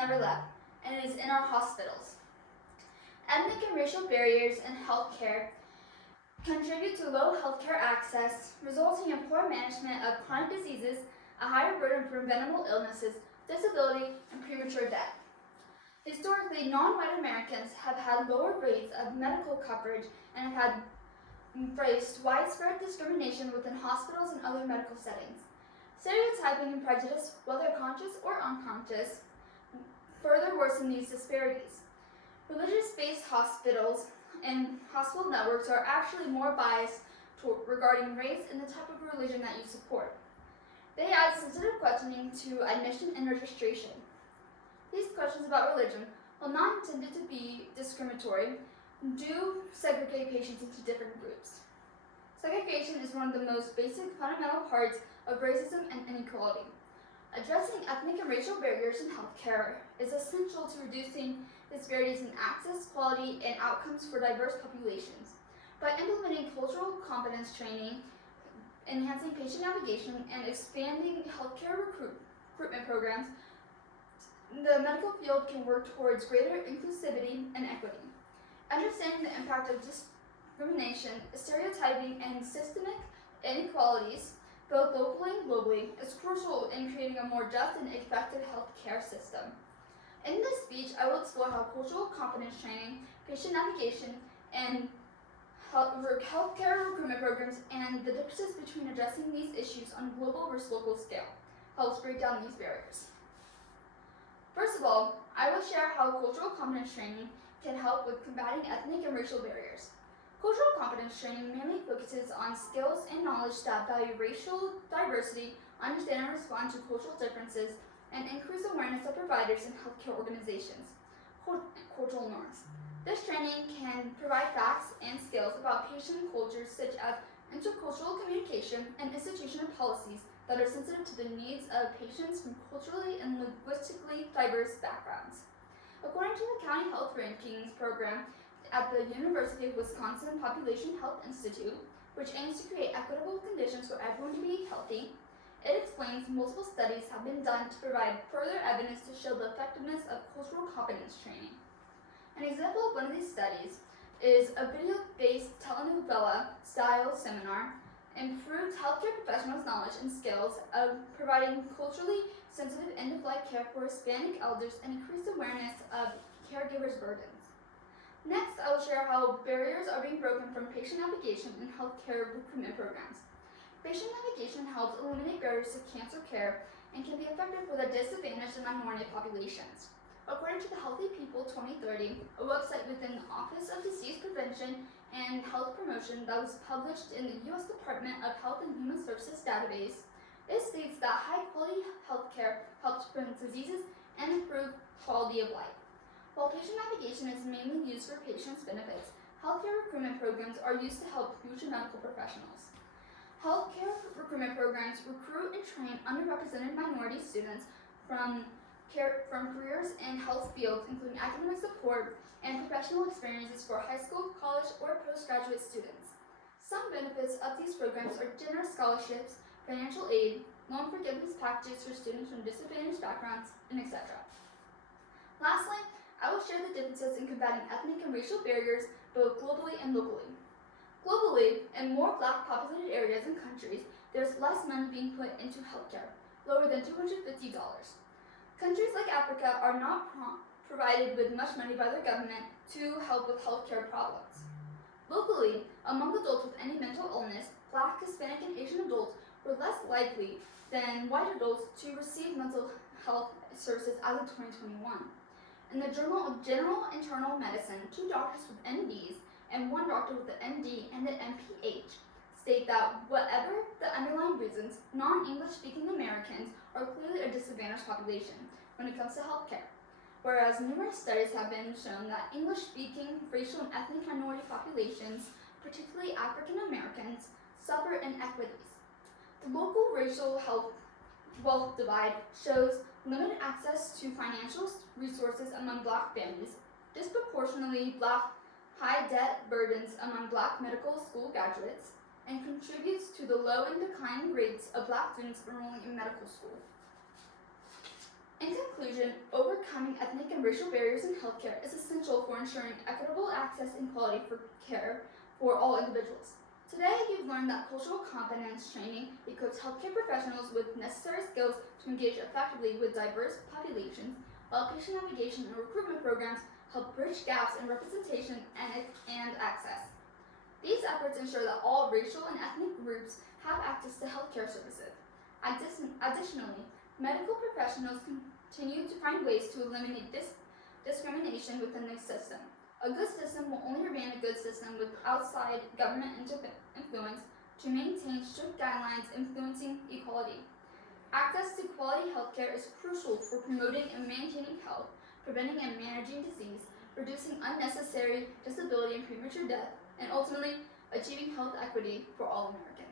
never left, and it is in our hospitals. Ethnic and racial barriers in healthcare contribute to low healthcare access, resulting in poor management of chronic diseases, a higher burden of preventable illnesses, disability, and premature death. Historically, non-white Americans have had lower rates of medical coverage and have faced widespread discrimination within hospitals and other medical settings. Stereotyping and prejudice, whether conscious or unconscious, further worsen these disparities. Religious-based hospitals and hospital networks are actually more biased regarding race and the type of religion that you support. They add sensitive questioning to admission and registration. These questions about religion, while not intended to be discriminatory, do segregate patients into different groups. Segregation is one of the most basic fundamental parts of racism and inequality. Addressing ethnic and racial barriers in healthcare is essential to reducing disparities in access, quality, and outcomes for diverse populations. By implementing cultural competence training, enhancing patient navigation, and expanding healthcare recruitment programs, the medical field can work towards greater inclusivity and equity. Understanding the impact of discrimination, stereotyping, and systemic inequalities, both locally and globally, is crucial in creating a more just and effective healthcare system. In this speech, I will explore how cultural competence training, patient navigation, and healthcare recruitment programs and the differences between addressing these issues on a global versus local scale helps break down these barriers. First of all, I will share how cultural competence training can help with combating ethnic and racial barriers. Cultural competence training mainly focuses on skills and knowledge that value racial diversity, understand and respond to cultural differences, and increase awareness of providers and healthcare organizations. Cultural norms. This training can provide facts and skills about patient cultures such as intercultural communication and institutional policies that are sensitive to the needs of patients from culturally and linguistically diverse backgrounds. According to the County Health Rankings program at the University of Wisconsin Population Health Institute, which aims to create equitable conditions for everyone to be healthy, it explains multiple studies have been done to provide further evidence to show the effectiveness of cultural competence training. An example of one of these studies is a video-based telenovela-style seminar, improved healthcare professionals' knowledge and skills of providing culturally sensitive end-of-life care for Hispanic elders and increased awareness of caregivers' burdens. Next, I will share how barriers are being broken from patient navigation and healthcare recruitment programs. Patient navigation helps eliminate barriers to cancer care and can be effective for the disadvantaged and minority populations. According to the Healthy People 2030, a website within the Office of Disease Prevention and Health Promotion that was published in the U.S. Department of Health and Human Services database, it states that high-quality healthcare helps prevent diseases and improve quality of life. While patient navigation is mainly used for patients' benefits, healthcare recruitment programs are used to help future medical professionals. Healthcare recruitment programs recruit and train underrepresented minority students from careers in health fields, including academic support and professional experiences for high school, college, or postgraduate students. Some benefits of these programs are generous scholarships, financial aid, loan forgiveness packages for students from disadvantaged backgrounds, and etc. Lastly, I will share the differences in combating ethnic and racial barriers both globally and locally. Globally, in more Black populated areas and countries, there's less money being put into healthcare, lower than $250. Countries like Africa are not provided with much money by their government to help with healthcare problems. Locally, among adults with any mental illness, Black, Hispanic, and Asian adults were less likely than white adults to receive mental health services as of 2021. In the Journal of General Internal Medicine, 2 doctors with MDs and 1 doctor with an MD and an MPH state that whatever the underlying reasons, non-English speaking Americans are clearly a disadvantaged population when it comes to healthcare, whereas numerous studies have been shown that English-speaking racial and ethnic minority populations, particularly African Americans, suffer inequities. The local racial health wealth divide shows limited access to financial resources among Black families, disproportionately high debt burdens among Black medical school graduates, and contributes to the low and declining rates of Black students enrolling in medical school. In conclusion, overcoming ethnic and racial barriers in healthcare is essential for ensuring equitable access and quality for care for all individuals. Today, you've learned that cultural competence training equips healthcare professionals with necessary skills to engage effectively with diverse populations, while patient navigation and recruitment programs help bridge gaps in representation and access. These efforts ensure that all racial and ethnic groups have access to healthcare services. Additionally, medical professionals continue to find ways to eliminate discrimination within the system. A good system will only remain a good system with outside government influence to maintain strict guidelines influencing equality. Access to quality healthcare is crucial for promoting and maintaining health, preventing and managing disease, reducing unnecessary disability and premature death, and ultimately achieving health equity for all Americans.